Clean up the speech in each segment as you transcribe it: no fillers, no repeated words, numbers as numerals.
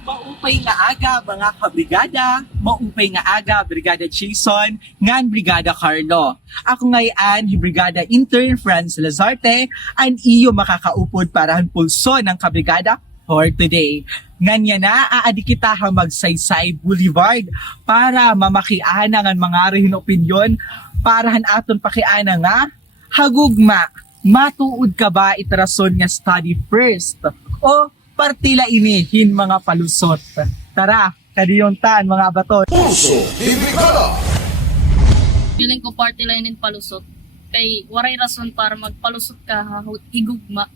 Maupay nga aga mga kabrigada, maupay nga aga Brigada Jason, ngan Brigada Carlo. Ako ngayon, Brigada Intern Franz Lazarte, an iyo makakaupod parahan pulso ng kabrigada for today. Nganya na, aadi kita hang magsaysay Boulevard para mamakiana ng mga rehin opinyon parahan aton pakiana nga hagugma, matuod ka ba itrason nga study first o partila inihin mga palusot. Tara, kadiyontan mga baton. Pulso ni Brigada! Feeling ko party line in palusot. Kay waray rason para magpalusot ka higugma.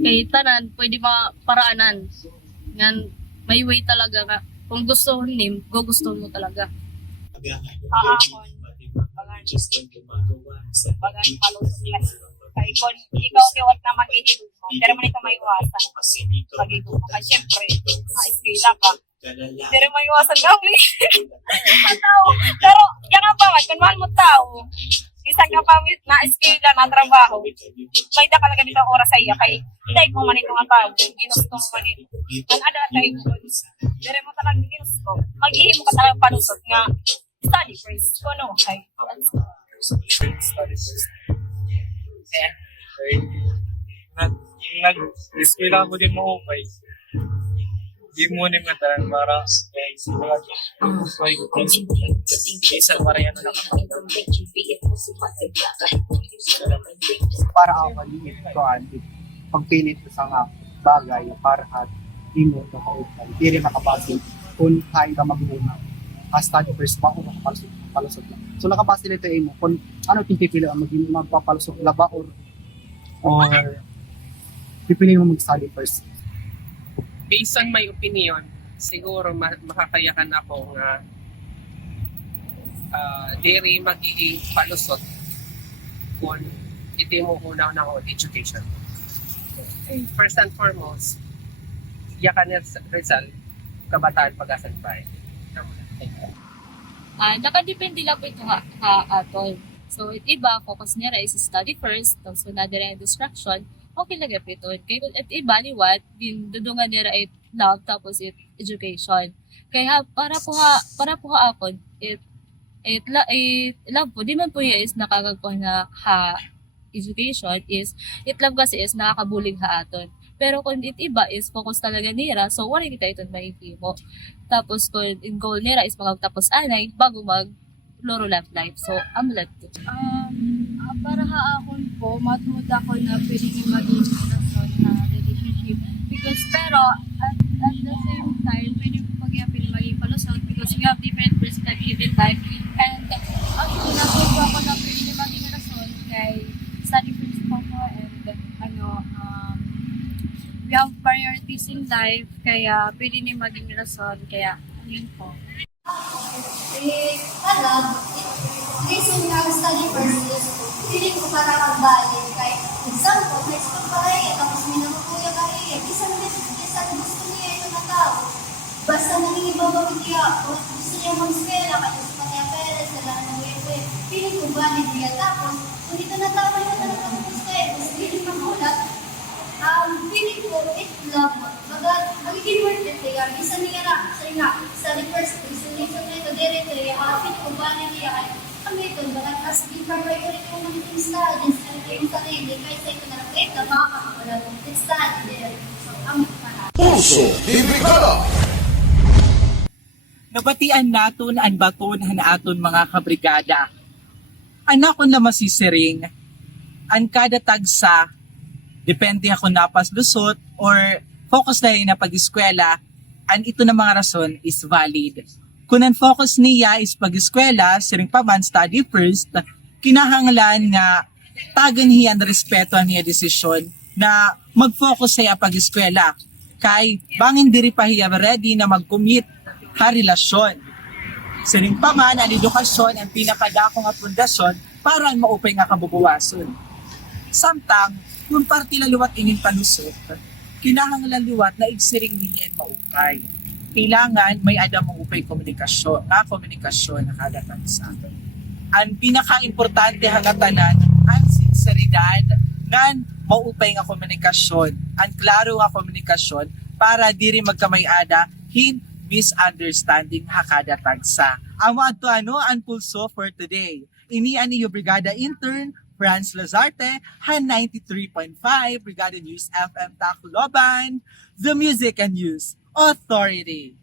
Kay tanan, pwede ba paraanan. Ngan, may way talaga nga. Kung gusto nim, gusto mo talaga. Paakon, bagan palusot lang. Kay kung ikaw tiwat na mag-ihigog mo, pero man ito may iwasan. Mag-ihigog mo. Kaya syempre, ma-iskila ka. Pero may iwasan kami. Tao. Pero, yan ang pamad, kung mahal mo tao, isang nga pamit na iskila na trabaho, may da ka lang ganito oras sa iya, kay hindi ko man ito nga tao, ginusto mo man ito. Ang ada tayo ko, pero mo talagang ginusto, mag-ihim mo ka talagang palusot nga, study first, kuno, kay, nag-eskwela mo din mo upay. Di mo ni matalan para isa para yan na para ako maliit ko pagpilit ko sa nga bagay para di mo ito kaupay. Di rin makapasok kung kaya ka maghuna. Study first pa ako makapalusot lang. So nakapasok nito mo kung ano pipili ang magpapalusot laba or pipili mo mag-study first. Based on my opinion, siguro makakayakan ako nga diri magiging palusot kung iti mo unaw na ako education. First and foremost, yakan Rizal, kabataan pag-asan pa. Nakadepende lang po ito nga aton. So, iba, focus nila is study first, tapos kung nadira yung distraction, okay lang yung ito. Kaya at iba, liwat, din dudungan nila it love, tapos it education. Kaya para po ako, love po, di man po yung is nakagagpo na education is, it love kasi is nakakabulig aton. Pero kung it iba is focus talaga nila, so wala kita ito mahihimo. Tapos kung in goal nila is magtapos anay, bago loro love life. So, amulat ko. Para haakon po, matmud ako na pwede maging relasyon na relationship. Because, pero, at the same time, pwede po pag-yapin maging palusot because we have different perspective in life. And, actually, natuto ako na pwede maging relasyon kay study first po ko and, we have priorities in life, kaya pwede ni maging relasyon, kaya, yun po. Reason nga study first is feeling ko para magbayad kay example, next ko para tapos may nakukuya ka isang gusto niya ito na tao basta naging ibabawid niya o gusto niya mag-swela kaya gusto pa niya peres na lang ng wewe feeling ko valid niya tapos kung dito na tao niya na nakapagpus kayo tapos feeling ko mulat feeling ko it love magiging worth it kaya isa niya na study first gusto niya ito direct kaya feeling ko valid niya kaya kami ito, bakit as being priority ko ng team studies, and yung sarili, kaysa ito na lang, wait, makakawala ng team study there. So, ang para. Pulso ni Brigada! Nabatian naton ang baton na aton mga kabrigada. Anak ko na masisiring, ang kada tagsa, depende ako napas lusot, or focus na rin na pag-eskwela, ang ito na mga rason is valid. Kung ang focus niya is pag-eskwela, siring pa man study first, kinahanglan nga tagan niya ang respeto niya desisyon na mag-focus siya pag-eskwela. Kay bangin diri pa hiya ready na mag-commit ha relasyon. Siring pa man ang edukasyon ang pinakadako nga pundasyon para maupay nga kabubuwason. Samtang, kung parte laluwat inin palusot, kinahanglan liwat na igsiring niya maupay. Kailangan may ada mong upay komunikasyon na kada tansa. Ang pinaka-importante hangatanan ang sinseridad ng maupay nga komunikasyon, ang klaro nga komunikasyon para diri magkamay-ada hin misunderstanding hakada tagsa. Amo adto ang pulso for today. Ini ani yung Brigada Intern Franz Lazarte, Han 93.5 Brigada News FM Tacloban, the Music and News Authority.